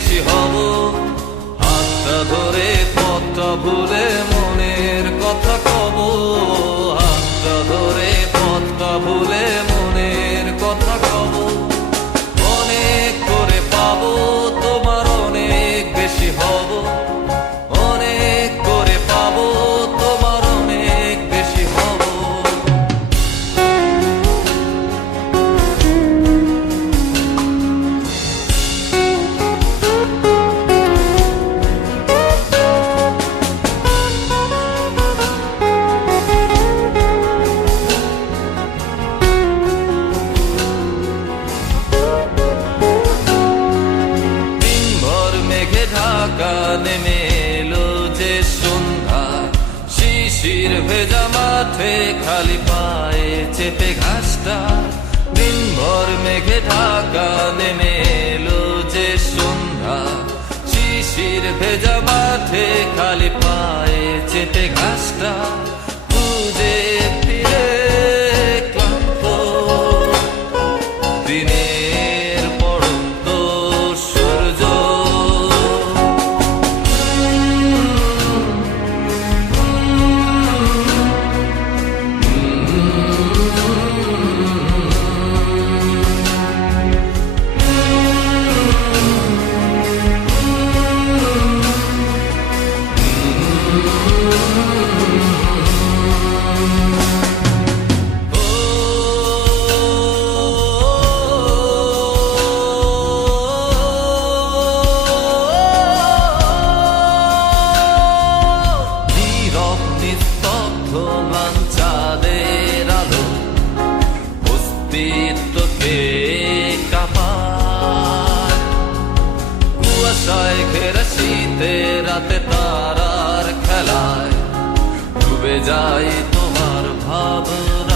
বেশি হব। হাতটা ধরে পথটা ভুলে মনের কথা কব, হাতটা ধরে পথটা ভুলে মনের কথা কব। অনেক করে পাবো তোমার অনেক বেশি হব, অনেক করে পাবো তোমার অনেক বেশি হব। ঢাকা নেমে এলো যে সন্ধ্যা, শিশির ভেজা মাঠে খালি পায়ে চেপে ঘাসটা। দিনভর মেঘে ঢাকা নেমে এলো যে সন্ধ্যা, শিশির ভেজা মাঠে খালি পায়ে চেপে ঘাসটা। খুঁজে ফিরে ক্লান্ত দিনের পড়ন্ত সূর্য, চাঁদের আলো অস্তিত্বকে কাঁপায়। কুয়াশায় ঘেরা শীতে রাতে তারার খেলায় ডুবে যায় তোমার ভাবনা।